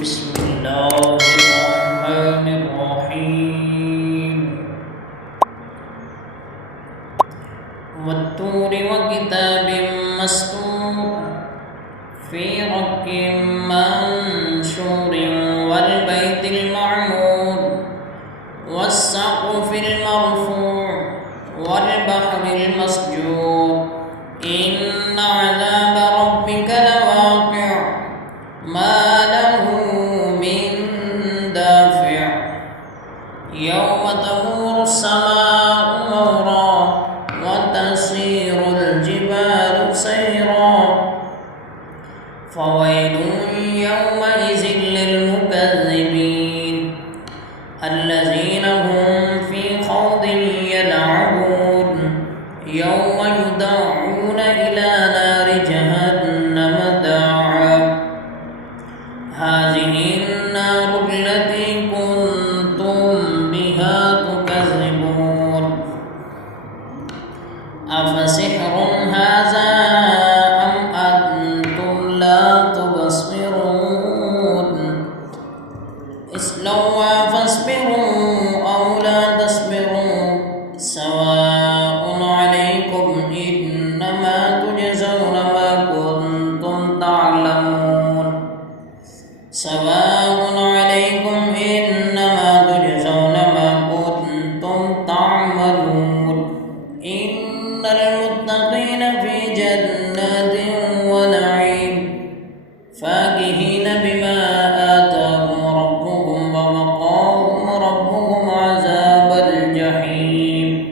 بسم الله الرحمن الرحيم والطور وكتاب مسطور في رق منشور والبيت المعمور والسقف المرفوع والبحر المسجور إن عذاب ربك لواقع ما له من دافع يوم تمور السماء مورا وتسير الجبال سيرا فويل يومئذ للمكذبين الذين هم في خوض يلعبون يوم يدعون إلى نار جهنم دعا هذه النار التي كنتم بها تكذبون أفسحر هذا أم أنتم لا تبصرون اصلوها فاصبروا أو لا تصبروا سواء عليكم إنما تجزون ما كنتم تعلمون سواء عليكم إنما تجزون ما كنتم تعملون إن المتقين في جنات ونعيم فاكهين بما آتاهم ربهم ووقاهم ربهم عذاب الجحيم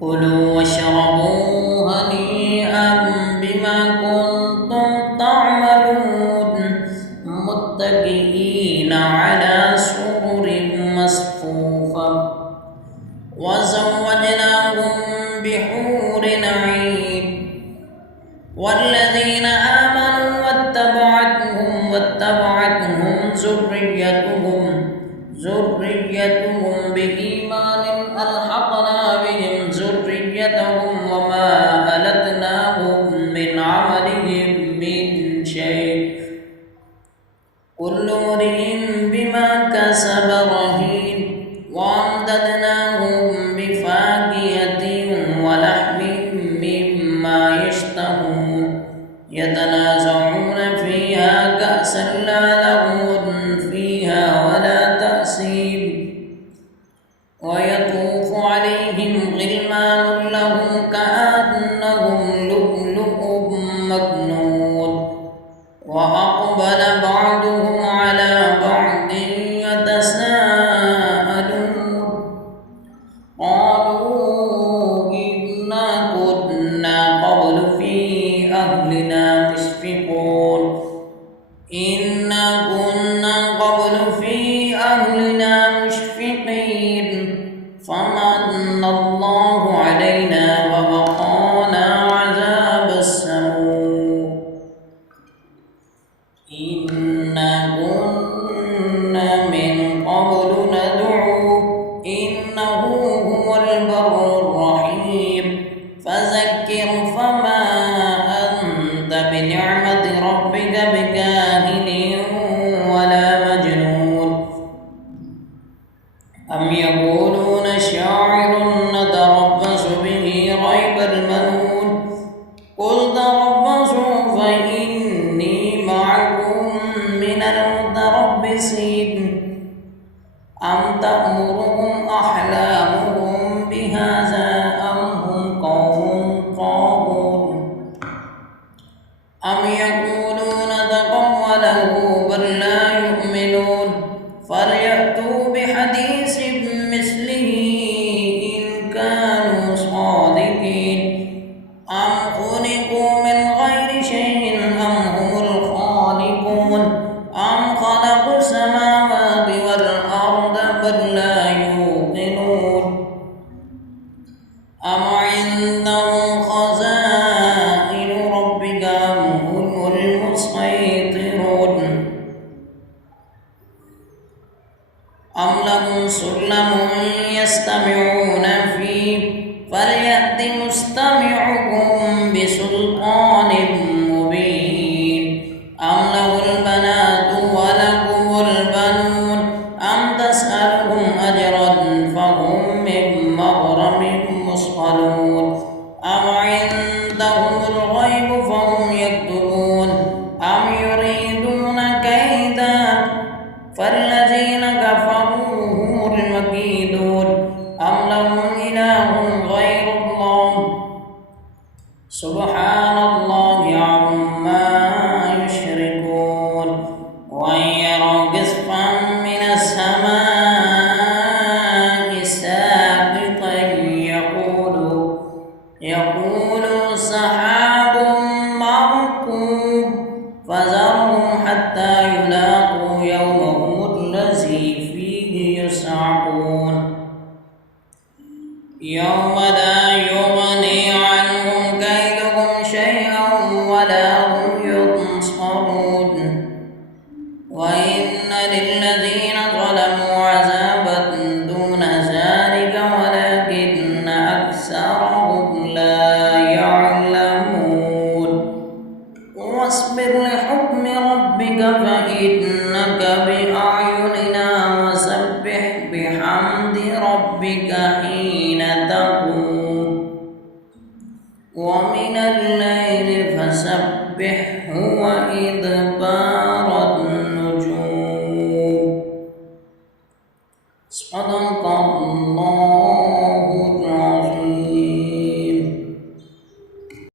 كلوا واشربوا هنيئا بما كنتم تعملون متكئين على سرر مصفوفة وزوجناهم بحور عين والذين آمنوا واتبعتهم ذريتهم بإيمان ألحقنا بهم ذريتهم وما ألتناهم من عملهم من شيء كل امرئ بما كسب رهين وأمددناهم بفاكهة ولحم مما يشتهون يتنازعون فيها كأسا لا لغو فيها ولا تأثيم ويطوف عليهم غلمان لهم كأنهم لؤلؤ مكنون وأقبل بعضهم على بعض يتساءلون قالوا إنا كنا قبل في أهلنا مشفقون إنا كنا قبل في أهلنا مشفقين فمن الله علينا ووقانا عذاب السموم إنا كنا من قبل ندعوه إنه هو البر الرحيم فذكر فما أنت بنعمة ربك بكاهن ولا مجنون أم يقولون شاعر نتربص به ريب المنون قل تربصوا فإني معكم من المتربصين أم تأمرهم أحلامهم بهذا أم هم قوم طاغون أم يقولون تقوله بل لا يؤمنون فليأتوا بحديث مثله إن كانوا صادقين أم خلقوا من غير شيء أم هم الخالقون أم خلقوا السماوات والأرض بل لا يوقنون أم عندهم خزائن ربك أم هم المسيطرون أم لهم سلم يستمعون فيه فليأت مستمعكم بسلطان مبين أم له البنات فذرهم حتى يلاقوا يومهم الذي فيه يصعقون يوم لا يغني عنهم كيدهم شيئا ولا هم ينصرون وإن للذين ظلموا عذابا دون ذلك ولكن أكثرهم لا يعلمون واصبر لحكم ربك فإنك بأعيننا وسبح بحمد ربك حين تقوم ومن الليل فسبح